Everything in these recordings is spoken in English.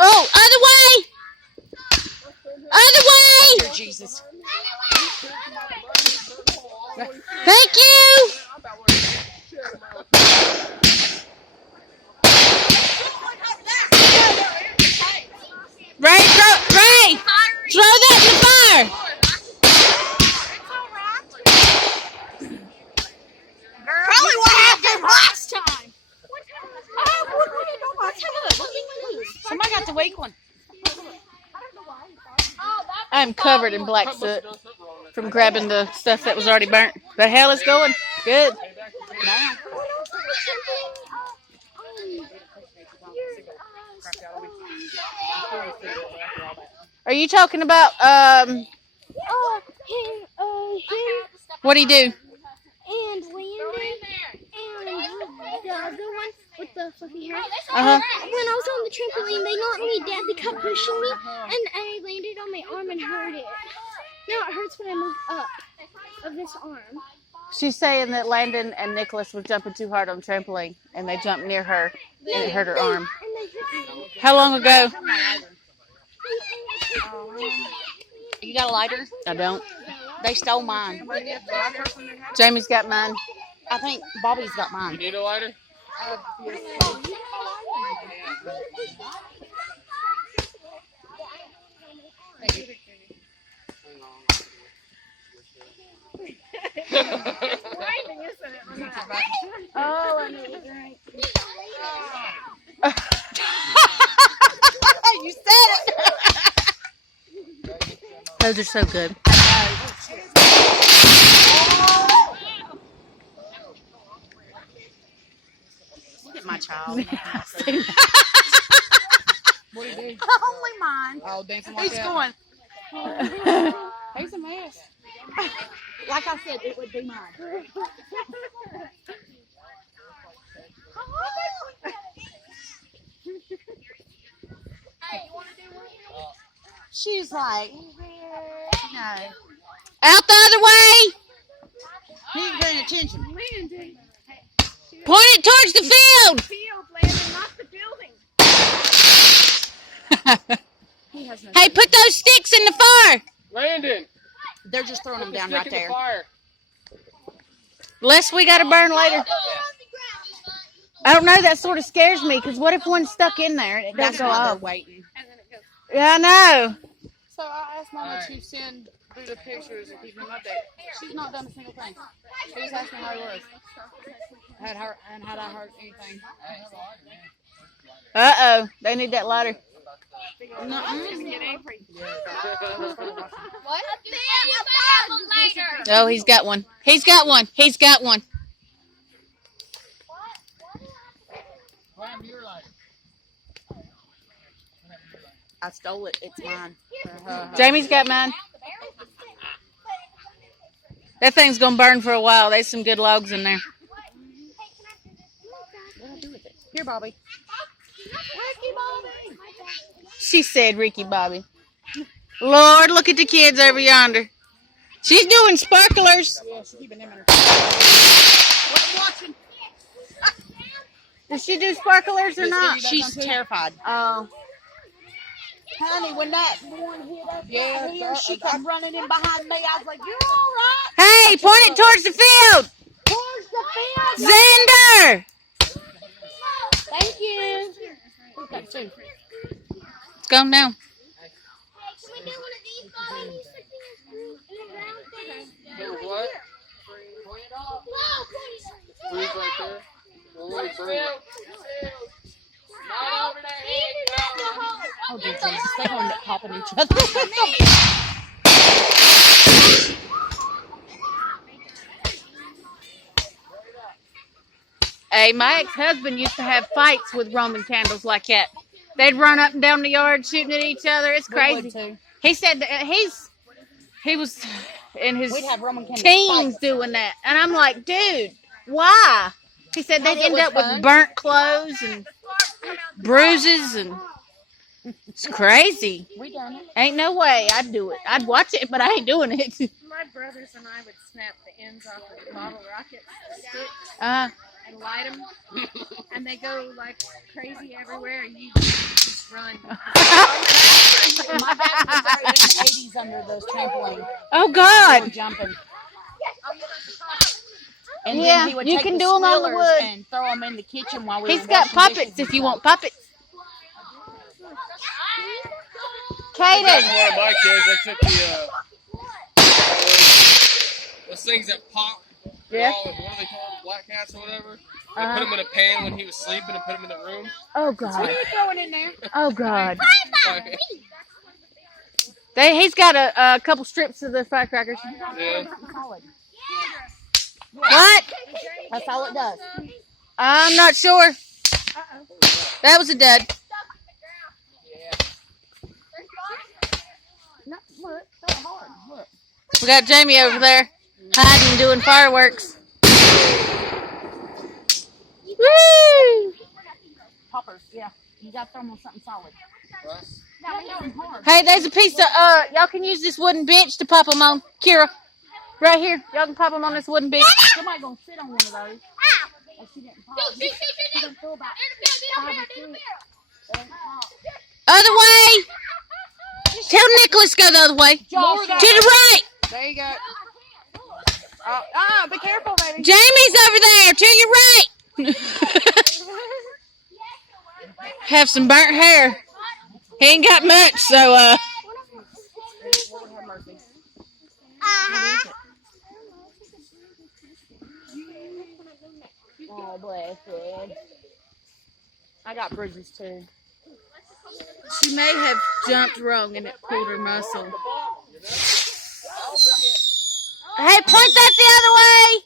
Oh, other way! Other way! Dear Jesus. Thank you! Ray, throw that in the fire! Probably what happened last time. Somebody got the weak one. I'm covered in black soot from grabbing the stuff that was already burnt. The hell is going? Good. Are you talking about what do you do? And Landon and the other one with the fluffy hair. Uh-huh. When I was on the trampoline, they knocked me down. They kept pushing me, and I landed on my arm and hurt it. Now it hurts when I move up of this arm. She's saying that Landon and Nicholas were jumping too hard on the trampoline, and they jumped near her, and it hurt her arm. And they hit me. How long ago? You got a lighter? I don't. They stole mine. Jamie's got mine. I think Bobby's got mine. You need a lighter? Oh, I need a drink. You said it. Those are so good. Look at my child. What do you do? Only mine. Oh, dancing like He's that. going. He's a mess. Like I said, it would be mine. She's like, no. Out the other way! He ain't paying attention. Point it towards the field! Hey, put those sticks in the fire! Landon! They're just throwing them Put the down stick right in the there. fire. Less we gotta burn later. I don't know, that sort of scares me, because what if one's stuck in there and it That's doesn't go why they're off? waiting. Yeah, I know. So I asked Mama to send through the pictures and keep them updated. She's not done a single thing. She just asked me how he was. Had I heard anything? Uh-oh, they need that lighter. Oh, he's got one. He's got one. He's got one. I stole it. It's mine. Jamie's got mine. That thing's gonna burn for a while. There's some good logs in there. What do I do with it? Here, Bobby. She said Ricky Bobby. Lord, look at the kids over yonder. She's doing sparklers. Yeah, she's keeping them in her. What I'm watching? Does she do sparklers or not? She's terrified. Oh. Honey, when that one hit up Yeah, here, she I- come running in behind me. I was like, you're all right. Hey, point it towards the field. Towards the field. Xander. Thank you. It's gone now. Do what? Freeze right there. We'll let it burn. Oh, dear Jesus. They're going to popping each other. Hey, my ex-husband used to have fights with Roman candles like that. They'd run up and down the yard shooting at each other. It's crazy. He said that he was in his We'd have Roman candles teens fight. doing that. And I'm like, dude, why? He said they'd end up with burnt clothes and bruises and it's crazy. We done it. Ain't no way I'd do it. I'd watch it, but I ain't doing it. My brothers and I would snap the ends off of the bottle rocket sticks, and light them, and they go like crazy everywhere, and you just run. My dad was there in the 80s under those trampolines. Oh They were God. jumping. And Yeah, then he would you take can the do 'em on the squealers wood. and throw them in the kitchen while we He's were got washing puppets dishes if and you stuff. want puppets. One Kaden. of my kids, they took those things that pop. Yeah. What are they called? Black cats or whatever. They Uh-huh. put him in a pan when he was sleeping and put him in the room. Oh What God. are you throwing in there? Oh God. Like, He's got a couple strips of the firecrackers. yeah. Solid. What? That's all it does. I'm not sure. That was a dud. No, look, throw it hard. Look. We got Jamie over there hiding doing fireworks. Woo! Poppers, yeah. You got to throw them on something solid. Hard. Hey, there's a piece of y'all can use this wooden bench to pop them on. Kira, right here. Y'all can pop them on this wooden bench. Somebody gonna sit on one of those. And she didn't pop. She done threw about 5 or 6. Other way. Tell Nicholas go the other way. To the right. There you go. Be careful, baby. Jamie's over there. To your right. Have some burnt hair. He ain't got much, so Lord have mercy. Oh, bless it. I got bruises too. she may have jumped wrong and it pulled her muscle. Hey, point that the other way.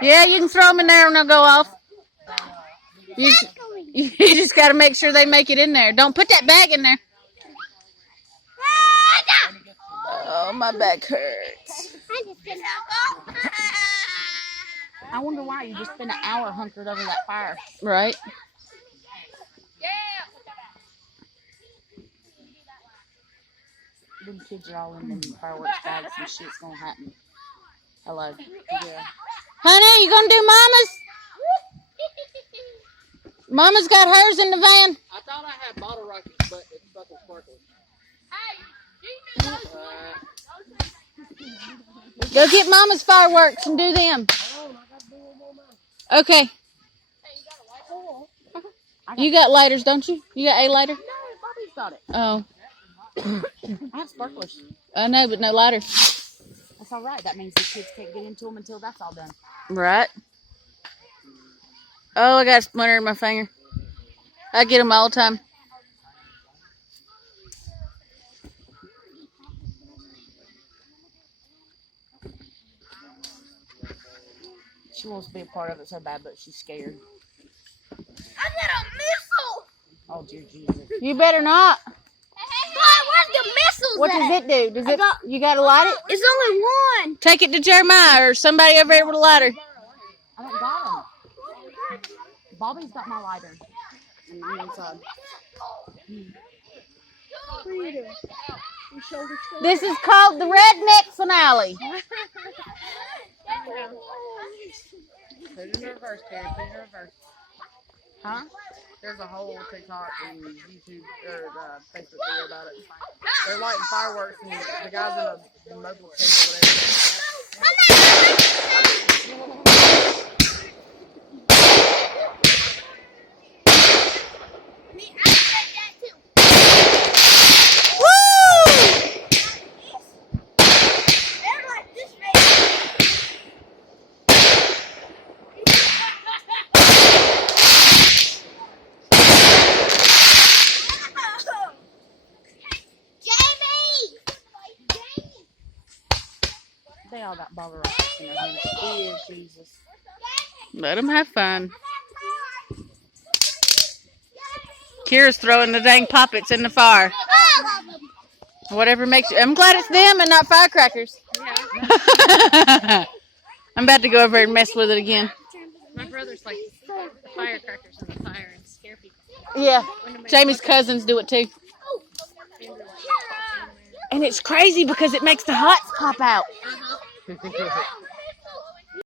Yeah, you can throw them in there and they'll go off. You just got to make sure they make it in there. Don't put that bag in there. Oh, my back hurts. I wonder why you just spent an hour hunkered over that fire. Right? Them kids are all in them fireworks bags and shit's gonna happen. Hello. Yeah. Honey, you gonna do Mama's? Mama's got hers in the van. I thought I had bottle rockets, but it's fucking sparkling. Go get Mama's fireworks and do them. Okay. You got lighters, don't you? You got a lighter? No, Bobby's got it. Oh, I have sparklers. I know, but no lighter. That's all right. That means the kids can't get into them until that's all done. Right. Oh, I got a splinter in my finger. I get them all the time. She wants to be a part of it so bad, but she's scared. I got a missile. Oh, dear Jesus. You better not. Where's the missiles What does it do? Does it? You gotta light it? It's only one. Take it to Jeremiah or somebody over there with a lighter. I don't got them. Bobby's got my lighter. On the inside. This is called the redneck finale. Put it in reverse, Terry. Put it in reverse. Huh? There's a whole TikTok and YouTube or Facebook video about it. They're lighting fireworks and the guy's in a mobile chain or they all got bottle rockets in their hands. Dear Jesus. Let them have fun. Kira's throwing the dang poppets in the fire. Whatever makes you. I'm glad it's them and not firecrackers. I'm about to go over and mess with it again. My brother's like firecrackers in the fire and scare people. Yeah. Jamie's cousins do it too. And it's crazy because it makes the hearts pop out. Uh-huh.